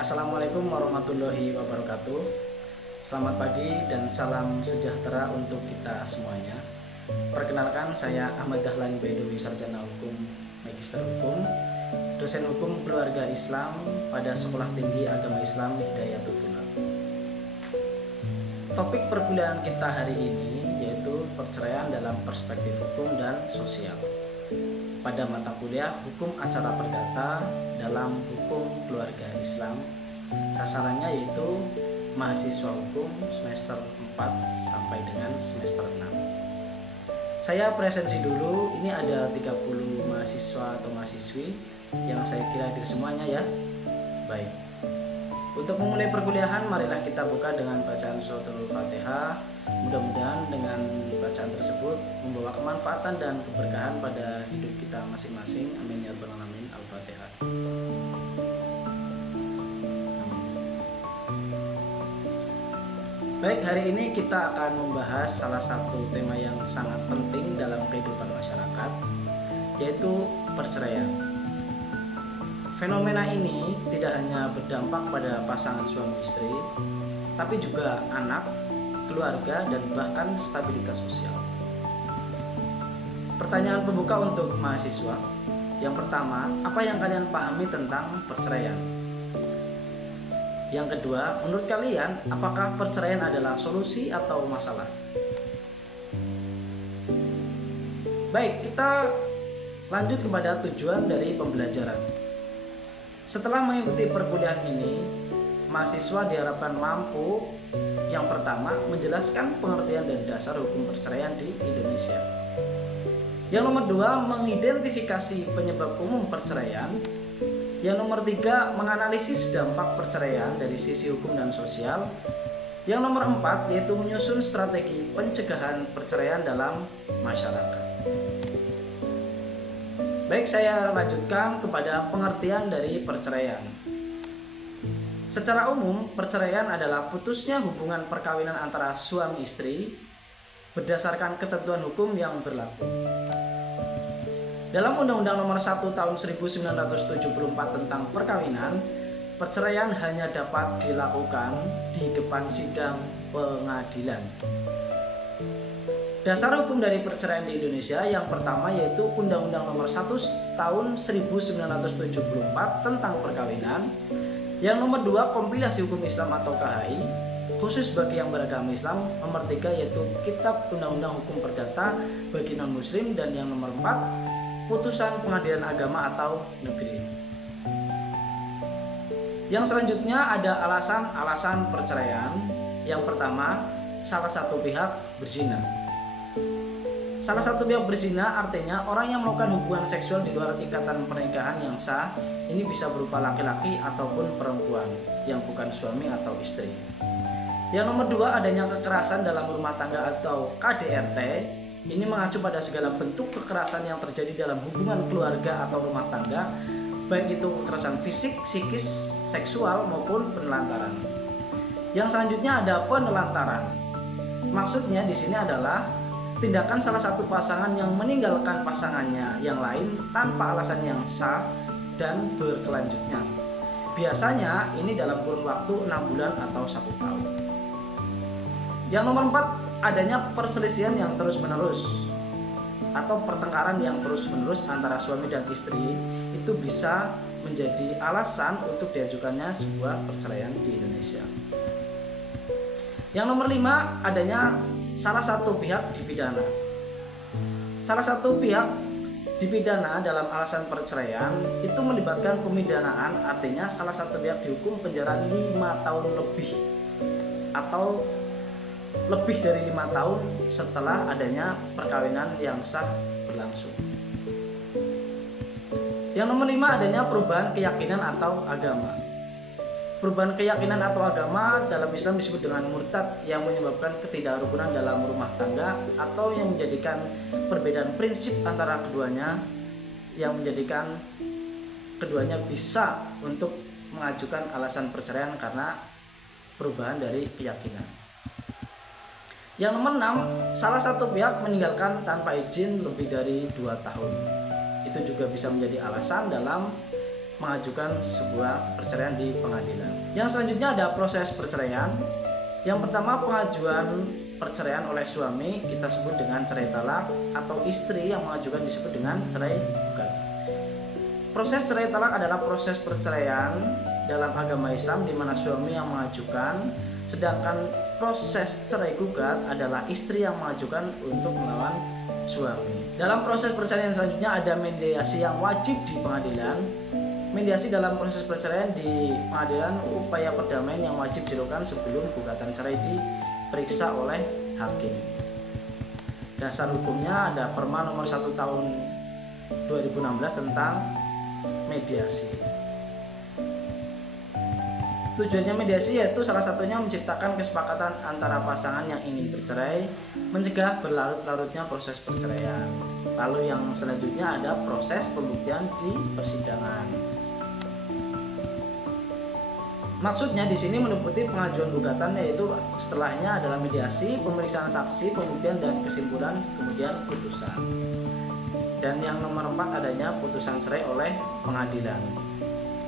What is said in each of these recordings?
Assalamualaikum warahmatullahi wabarakatuh. Selamat pagi dan salam sejahtera untuk kita semuanya. Perkenalkan, saya Ahmad Dahlan Baidowi, Sarjana Hukum, Magister Hukum, dosen hukum keluarga Islam pada Sekolah Tinggi Agama Islam Hidayatul Tulab. Topik perkuliahan kita hari ini yaitu perceraian dalam perspektif hukum dan sosial. Pada mata kuliah Hukum Acara Perdata dalam Hukum Keluarga Islam, sasarannya yaitu mahasiswa hukum semester 4 sampai dengan semester 6. Saya presensi dulu, ini ada 30 mahasiswa atau mahasiswi yang saya kira hadir semuanya ya. Baik. Untuk memulai perkuliahan, marilah kita buka dengan bacaan suratul Fatihah. Mudah-mudahan dengan bacaan tersebut membawa kemanfaatan dan keberkahan pada hidup kita masing-masing. Amin ya rabbal alamin. Al-Fatihah. Baik, hari ini kita akan membahas salah satu tema yang sangat penting dalam kehidupan masyarakat, yaitu perceraian. Fenomena ini tidak hanya berdampak pada pasangan suami istri, tapi juga anak, keluarga, dan bahkan stabilitas sosial. Pertanyaan pembuka untuk mahasiswa. Yang pertama, apa yang kalian pahami tentang perceraian? Yang kedua, menurut kalian, apakah perceraian adalah solusi atau masalah? Baik, kita lanjut kepada tujuan dari pembelajaran. Setelah mengikuti perkuliahan ini, mahasiswa diharapkan mampu yang pertama menjelaskan pengertian dan dasar hukum perceraian di Indonesia. Yang nomor dua, mengidentifikasi penyebab umum perceraian. Yang nomor tiga, menganalisis dampak perceraian dari sisi hukum dan sosial. Yang nomor empat, yaitu menyusun strategi pencegahan perceraian dalam masyarakat. Baik, saya lanjutkan kepada pengertian dari perceraian. Secara umum, perceraian adalah putusnya hubungan perkawinan antara suami istri berdasarkan ketentuan hukum yang berlaku. Dalam Undang-Undang Nomor 1 Tahun 1974 tentang perkawinan, perceraian hanya dapat dilakukan di depan sidang pengadilan. Dasar hukum dari perceraian di Indonesia yang pertama yaitu Undang-Undang Nomor 1 Tahun 1974 tentang perkawinan. Yang nomor 2, Kompilasi Hukum Islam atau KHI khusus bagi yang beragama Islam. Nomor 3 yaitu Kitab Undang-Undang Hukum Perdata bagi non-muslim. Dan yang nomor 4, Putusan Pengadilan Agama atau Negeri. Yang selanjutnya ada alasan-alasan perceraian. Yang pertama, salah satu pihak berzina. Salah satu pihak berzina artinya orang yang melakukan hubungan seksual di luar ikatan pernikahan yang sah. Ini bisa berupa laki-laki ataupun perempuan yang bukan suami atau istri. Yang nomor dua, adanya kekerasan dalam rumah tangga atau KDRT. Ini mengacu pada segala bentuk kekerasan yang terjadi dalam hubungan keluarga atau rumah tangga, baik itu kekerasan fisik, psikis, seksual maupun penelantaran. Yang selanjutnya ada penelantaran. Maksudnya di sini adalah tindakan salah satu pasangan yang meninggalkan pasangannya yang lain tanpa alasan yang sah dan berkelanjutan. Biasanya ini dalam kurun waktu 6 bulan atau 1 tahun. Yang nomor 4, adanya perselisihan yang terus-menerus atau pertengkaran yang terus-menerus antara suami dan istri. Itu bisa menjadi alasan untuk diajukannya sebuah perceraian di Indonesia. Yang nomor 5, adanya salah satu pihak dipidana. Salah satu pihak dipidana dalam alasan perceraian itu melibatkan pemidanaan, artinya salah satu pihak dihukum penjara 5 tahun lebih atau lebih dari 5 tahun setelah adanya perkawinan yang sah berlangsung. Yang nomor 5, adanya perubahan keyakinan atau agama. Perubahan keyakinan atau agama dalam Islam disebut dengan murtad, yang menyebabkan ketidakrukunan dalam rumah tangga atau yang menjadikan perbedaan prinsip antara keduanya, yang menjadikan keduanya bisa untuk mengajukan alasan perceraian karena perubahan dari keyakinan. Yang nomor 6, salah satu pihak meninggalkan tanpa izin lebih dari 2 tahun. Itu juga bisa menjadi alasan dalam mengajukan sebuah perceraian di pengadilan. Yang selanjutnya ada proses perceraian. Yang pertama, pengajuan perceraian oleh suami kita sebut dengan cerai talak, atau istri yang mengajukan disebut dengan cerai gugat. Proses cerai talak adalah proses perceraian dalam agama Islam di mana suami yang mengajukan, sedangkan proses cerai gugat adalah istri yang mengajukan untuk melawan suami. Dalam proses perceraian selanjutnya ada mediasi yang wajib di pengadilan. Mediasi dalam proses perceraian di pengadilan upaya perdamaian yang wajib dilakukan sebelum gugatan cerai diperiksa oleh hakim. Dasar hukumnya ada Perma nomor 1 tahun 2016 tentang mediasi. Tujuannya mediasi yaitu salah satunya menciptakan kesepakatan antara pasangan yang ingin bercerai, mencegah berlarut-larutnya proses perceraian. Lalu yang selanjutnya ada proses pembuktian di persidangan. Maksudnya di sini meliputi pengajuan gugatan, yaitu setelahnya adalah mediasi, pemeriksaan saksi, pembuktian dan kesimpulan, kemudian putusan. Dan yang nomor 4 adanya putusan cerai oleh pengadilan.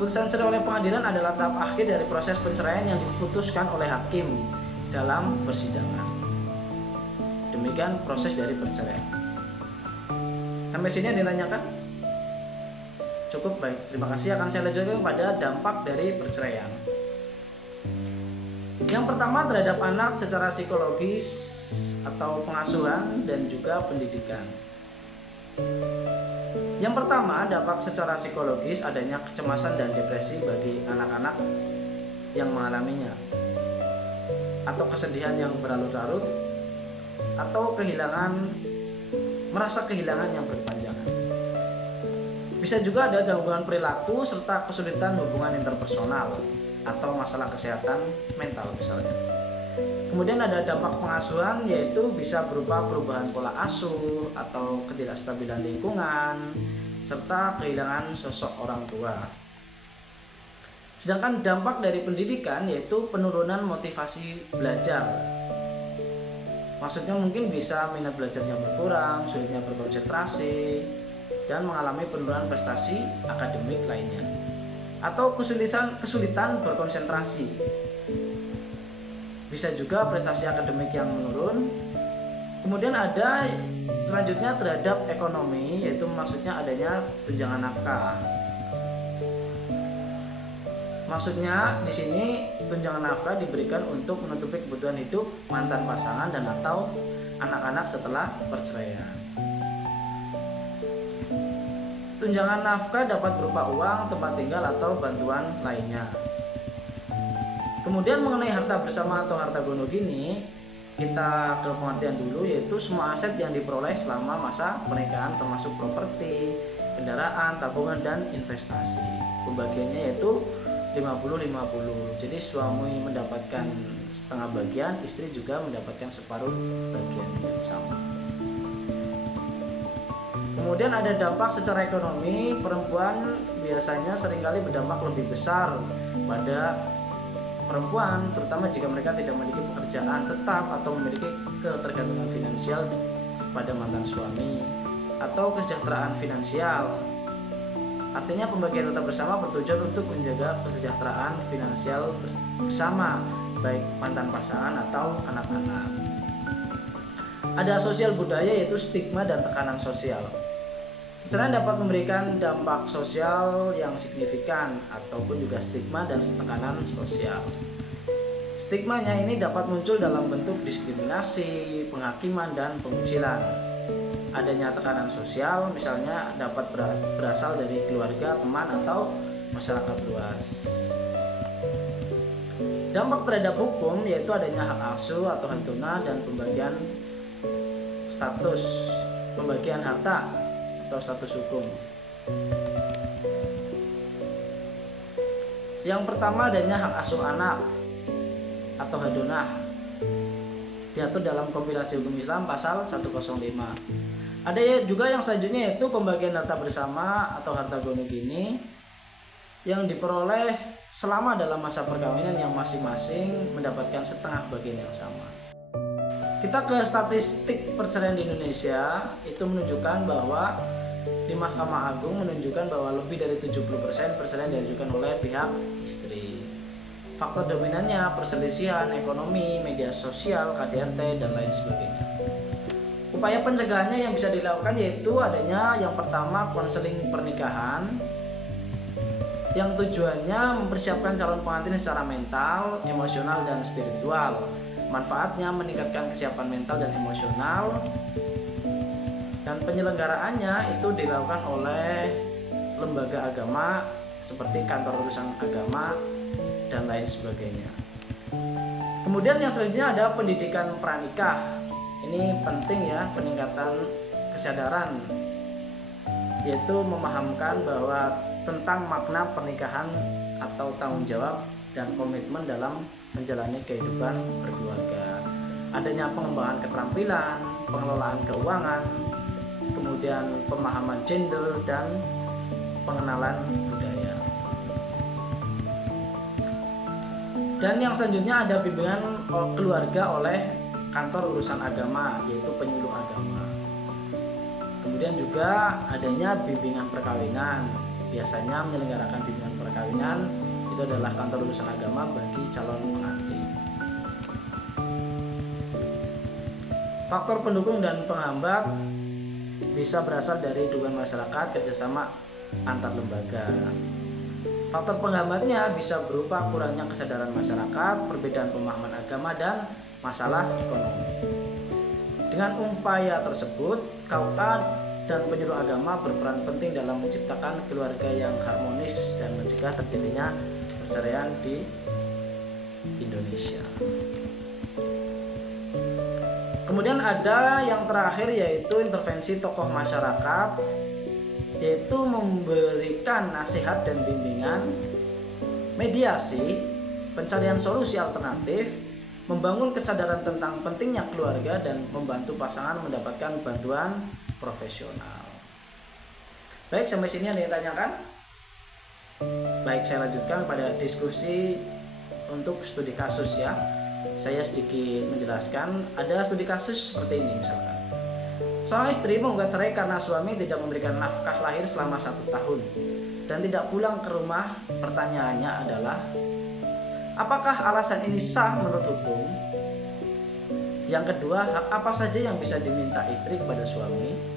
Putusan cerai oleh pengadilan adalah tahap akhir dari proses perceraian yang diputuskan oleh hakim dalam persidangan. Demikian proses dari perceraian. Sampai sini yang ditanyakan? Cukup, baik. Terima kasih. Akan saya lanjutkan pada dampak dari perceraian. Yang pertama terhadap anak secara psikologis atau pengasuhan dan juga pendidikan. Yang pertama, dampak secara psikologis adanya kecemasan dan depresi bagi anak-anak yang mengalaminya, atau kesedihan yang berlarut-larut, atau merasa kehilangan yang berkepanjangan. Bisa juga ada gangguan perilaku serta kesulitan hubungan interpersonal atau masalah kesehatan mental misalnya. Kemudian ada dampak pengasuhan, yaitu bisa berupa perubahan pola asuh atau ketidakstabilan lingkungan serta kehilangan sosok orang tua. Sedangkan dampak dari pendidikan yaitu penurunan motivasi belajar. Maksudnya mungkin bisa minat belajarnya berkurang, sulitnya berkonsentrasi, dan mengalami penurunan prestasi akademik lainnya, atau kesulitan berkonsentrasi. Bisa juga prestasi akademik yang menurun. Kemudian ada selanjutnya terhadap ekonomi, yaitu maksudnya adanya tunjangan nafkah. Maksudnya di sini tunjangan nafkah diberikan untuk menutupi kebutuhan hidup mantan pasangan dan atau anak-anak setelah perceraian. Tunjangan nafkah dapat berupa uang, tempat tinggal, atau bantuan lainnya. Kemudian mengenai harta bersama atau harta gono gini, kita ke pengertian dulu, yaitu semua aset yang diperoleh selama masa pernikahan termasuk properti, kendaraan, tabungan, dan investasi. Pembagiannya yaitu 50-50. Jadi suami mendapatkan setengah bagian, istri juga mendapatkan separuh bagian yang sama. Kemudian ada dampak secara ekonomi. Perempuan biasanya seringkali berdampak lebih besar pada perempuan, terutama jika mereka tidak memiliki pekerjaan tetap atau memiliki ketergantungan finansial pada mantan suami atau kesejahteraan finansial. Artinya pembagian harta bersama bertujuan untuk menjaga kesejahteraan finansial bersama, baik mantan pasangan atau anak-anak. Ada sosial budaya, yaitu stigma dan tekanan sosial. Perceraian dapat memberikan dampak sosial yang signifikan ataupun juga stigma dan tekanan sosial. Stigmanya ini dapat muncul dalam bentuk diskriminasi, penghakiman, dan pengucilan. Adanya tekanan sosial misalnya dapat berasal dari keluarga, teman, atau masyarakat luas. Dampak terhadap hukum yaitu adanya hak asuh atau hak tunai dan pembagian harta atau status hukum. Yang pertama adanya hak asuh anak atau hadonah, diatur dalam kompilasi hukum Islam pasal 105. Ada juga yang selanjutnya yaitu pembagian harta bersama atau harta gono gini yang diperoleh selama dalam masa perkawinan yang masing-masing mendapatkan setengah bagian yang sama. Kita ke statistik perceraian di Indonesia, itu menunjukkan bahwa di Mahkamah Agung menunjukkan bahwa lebih dari 70% perceraian diajukan oleh pihak istri. Faktor dominannya perselisihan ekonomi, media sosial, KDRT, dan lain sebagainya. Upaya pencegahannya yang bisa dilakukan yaitu adanya yang pertama konseling pernikahan, yang tujuannya mempersiapkan calon pengantin secara mental, emosional, dan spiritual. Manfaatnya meningkatkan kesiapan mental dan emosional, dan penyelenggaraannya itu dilakukan oleh lembaga agama seperti kantor urusan agama dan lain sebagainya. Kemudian yang selanjutnya ada pendidikan pranikah. Ini penting ya, peningkatan kesadaran, yaitu memahamkan bahwa tentang makna pernikahan atau tanggung jawab dan komitmen dalam menjalani kehidupan berkeluarga. Adanya pengembangan keterampilan, pengelolaan keuangan, kemudian pemahaman gender, dan pengenalan budaya. Dan yang selanjutnya ada bimbingan keluarga oleh kantor urusan agama, yaitu penyuluh agama. Kemudian juga adanya bimbingan perkawinan. Biasanya menyelenggarakan bimbingan perkawinan itu adalah kantor urusan agama bagi calon pengantin. Faktor pendukung dan penghambat bisa berasal dari dukungan masyarakat, kerjasama antar lembaga. Faktor penghambatnya bisa berupa kurangnya kesadaran masyarakat, perbedaan pemahaman agama, dan masalah ekonomi. Dengan upaya tersebut, KUA dan penyuluh agama berperan penting dalam menciptakan keluarga yang harmonis dan mencegah terjadinya perceraian di Indonesia. Kemudian ada yang terakhir yaitu intervensi tokoh masyarakat, yaitu memberikan nasihat dan bimbingan, mediasi, pencarian solusi alternatif, membangun kesadaran tentang pentingnya keluarga, dan membantu pasangan mendapatkan bantuan profesional. Baik, sampai sini ada yang ditanyakan? Baik, saya lanjutkan pada diskusi untuk studi kasus ya. Saya sedikit menjelaskan, ada studi kasus seperti ini misalkan. Seorang istri menggugat cerai karena suami tidak memberikan nafkah lahir selama 1 tahun dan tidak pulang ke rumah. Pertanyaannya adalah, apakah alasan ini sah menurut hukum? Yang kedua, hak apa saja yang bisa diminta istri kepada suami?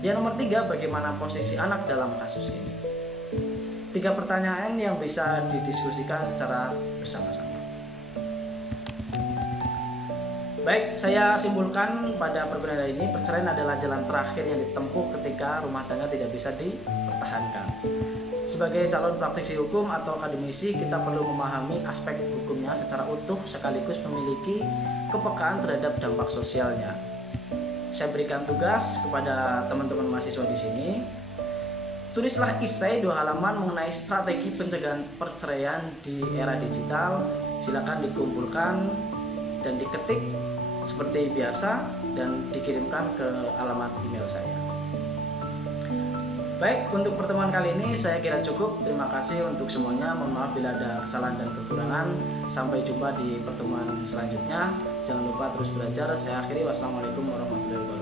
Yang nomor 3, bagaimana posisi anak dalam kasus ini? 3 pertanyaan yang bisa didiskusikan secara bersama-sama. Baik, saya simpulkan pada perbicaraan ini, perceraian adalah jalan terakhir yang ditempuh ketika rumah tangga tidak bisa dipertahankan. Sebagai calon praktisi hukum atau akademisi, kita perlu memahami aspek hukumnya secara utuh sekaligus memiliki kepekaan terhadap dampak sosialnya. Saya berikan tugas kepada teman-teman mahasiswa di sini. Tulislah esai 2 halaman mengenai strategi pencegahan perceraian di era digital. Silakan dikumpulkan dan diketik seperti biasa dan dikirimkan ke alamat email saya. Baik, untuk pertemuan kali ini saya kira cukup. Terima kasih untuk semuanya. Mohon maaf bila ada kesalahan dan kekurangan. Sampai jumpa di pertemuan selanjutnya. Jangan lupa terus belajar. Saya akhiri. Wassalamualaikum warahmatullahi wabarakatuh.